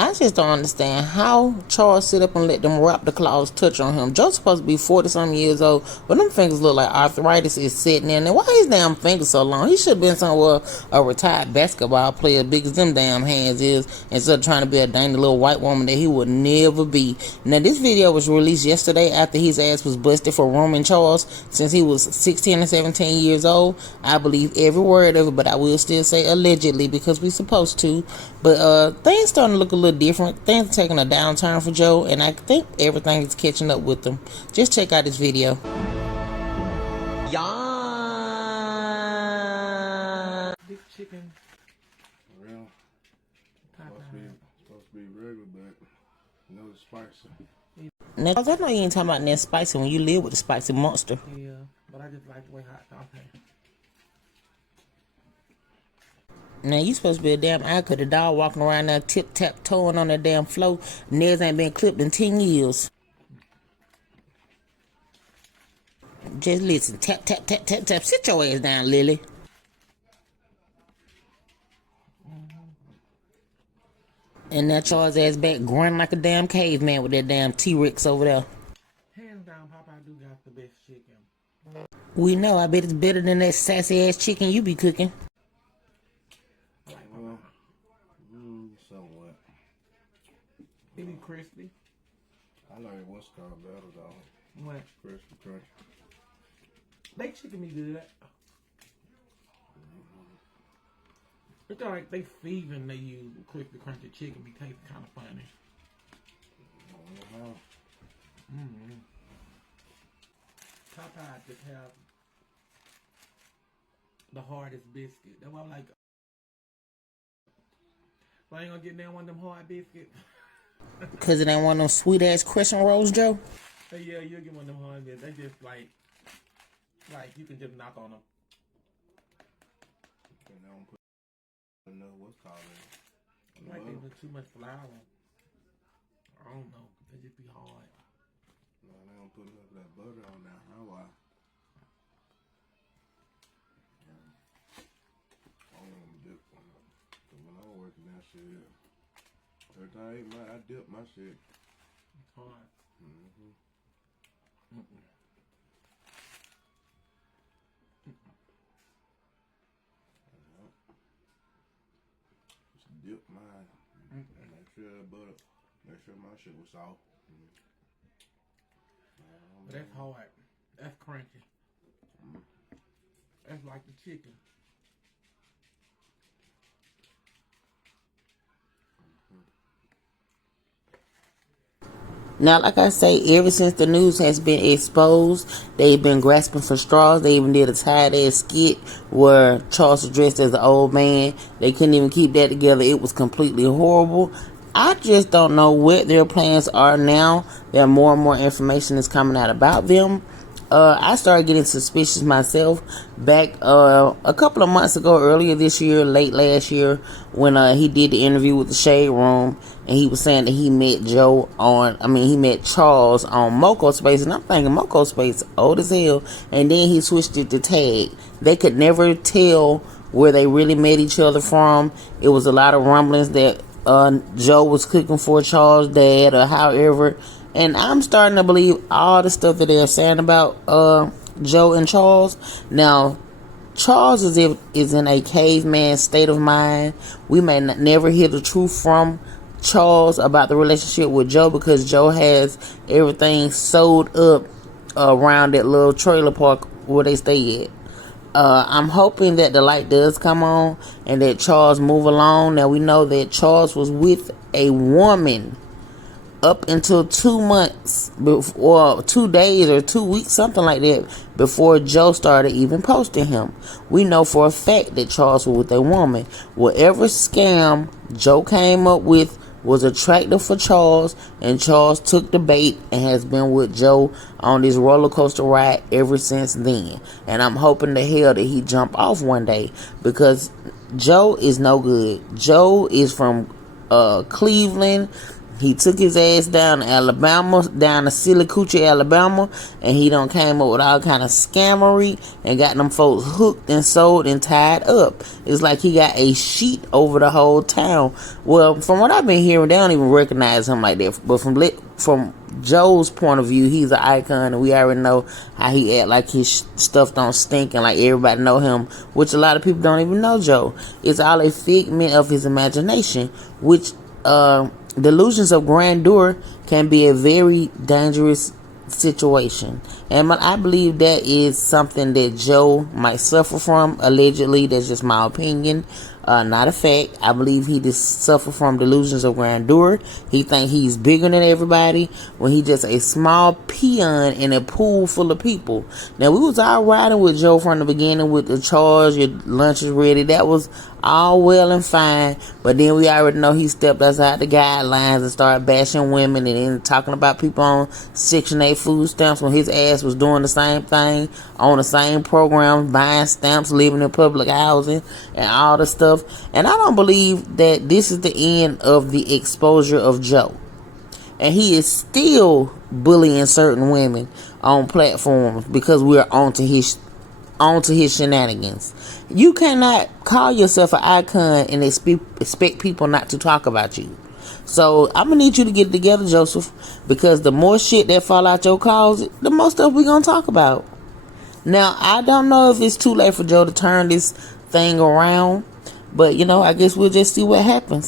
I just don't understand how Charles sit up and let them wrap the claws touch on him. Joe's supposed to be 40-something years old, but them fingers look like arthritis is sitting in there. Why his damn fingers so long? He should have been somewhere a retired basketball player big as them damn hands is, instead of trying to be a dainty little white woman that he would never be. Now, this video was released yesterday after his ass was busted for rooming Charles since he was 16 or 17 years old. I believe every word of it, but I will still say allegedly because we supposed to. But things starting to look a little different. Things are taking a downturn for Joe, and I think everything is catching up with him. Just check out this video. Yeah. Big chicken. Real. Supposed to be regular, but no spicy. Now, I know you ain't talking about that spicy when you live with the spicy monster. Yeah, but I just like the way hot sauce is. Now, you supposed to be a damn icon. The dog walking around there tip-tap-toeing on that damn floor. Nails ain't been clipped in 10 years. Just listen. Tap, tap, tap, tap, tap. Sit your ass down, Lily. And that Charles ass back grunting like a damn caveman with that damn T-Rex over there. Hands down, Popeye do got the best chicken. We know. I bet it's better than that sassy-ass chicken you be cooking. Somewhat. It be crispy. I like what's called better though. What? Crispy, crunchy. They chicken be good. It's like they season they use crispy, crunchy chicken be tasting kind of funny. Popeye just have the hardest biscuit. That's why I'm like, I ain't gonna get down one of them hard biscuits. Because it ain't one of them sweet-ass crescent rolls, Joe? Hey, yeah, you'll get one of them hard biscuits. They just like you can just knock on them. And they don't put enough what's called it. Like they put too much flour. I don't know. They just be hard. No, they don't put enough of that butter on there. How why? I don't want to dip on it. When I was working that shit, every time I ate I dip my shit. It's hard. Just dip mine. And make sure that butter, make sure my shit was soft. But that's hard. That's crunchy. That's like the chicken. Now, like I say, ever since the news has been exposed, they've been grasping for straws. They even did a tired-ass skit where Charles was dressed as an old man. They couldn't even keep that together. It was completely horrible. I just don't know what their plans are now that more and more information is coming out about them. I started getting suspicious myself back a couple of months ago, earlier this year, late last year, when he did the interview with the Shade Room, and he was saying that he met he met Charles on Moco Space, and I'm thinking Moco Space old as hell, and then he switched it to Tag. They could never tell where they really met each other from. It was a lot of rumblings that Joe was cooking for Charles' dad or however. And I'm starting to believe all the stuff that they're saying about Joe and Charles. Now, Charles is in a caveman state of mind. We may never hear the truth from Charles about the relationship with Joe because Joe has everything sewed up around that little trailer park where they stay at. I'm hoping that the light does come on and that Charles move along. Now, we know that Charles was with a woman up until 2 months before, 2 days or 2 weeks, something like that, before Joe started even posting him. We know for a fact that Charles was with a woman. Whatever scam Joe came up with was attractive for Charles, and Charles took the bait and has been with Joe on this roller coaster ride ever since then. And I'm hoping to hell that he jump off one day, because Joe is no good. Joe is from Cleveland. He took his ass down to Alabama, down to Sylacauga, Alabama, and he done came up with all kind of scammery and got them folks hooked and sold and tied up. It's like he got a sheet over the whole town. Well, from what I've been hearing, they don't even recognize him like that. But from Joe's point of view, he's an icon, and we already know how he act, like his stuff don't stink, and like everybody know him, which a lot of people don't even know Joe. It's all a figment of his imagination, which delusions of grandeur can be a very dangerous situation, and I believe that is something that Joe might suffer from. Allegedly, that's just my opinion, not a fact. I believe he just suffer from delusions of grandeur. He think he's bigger than everybody when he just a small peon in a pool full of people. Now, we was all riding with Joe from the beginning with the charge, your lunch is ready. That was all well and fine, but then we already know he stepped outside the guidelines and started bashing women and then talking about people on Section 8 food stamps when his ass was doing the same thing on the same program, buying stamps, living in public housing and all the stuff. And I don't believe that this is the end of the exposure of Joe. And he is still bullying certain women on platforms because we're onto his shenanigans. You cannot call yourself an icon and expect people not to talk about you. So I'm gonna need you to get it together, Joseph, because the more shit that fall out your closet, the more stuff we gonna talk about. Now, I don't know if it's too late for Joe to turn this thing around, but I guess we'll just see what happens.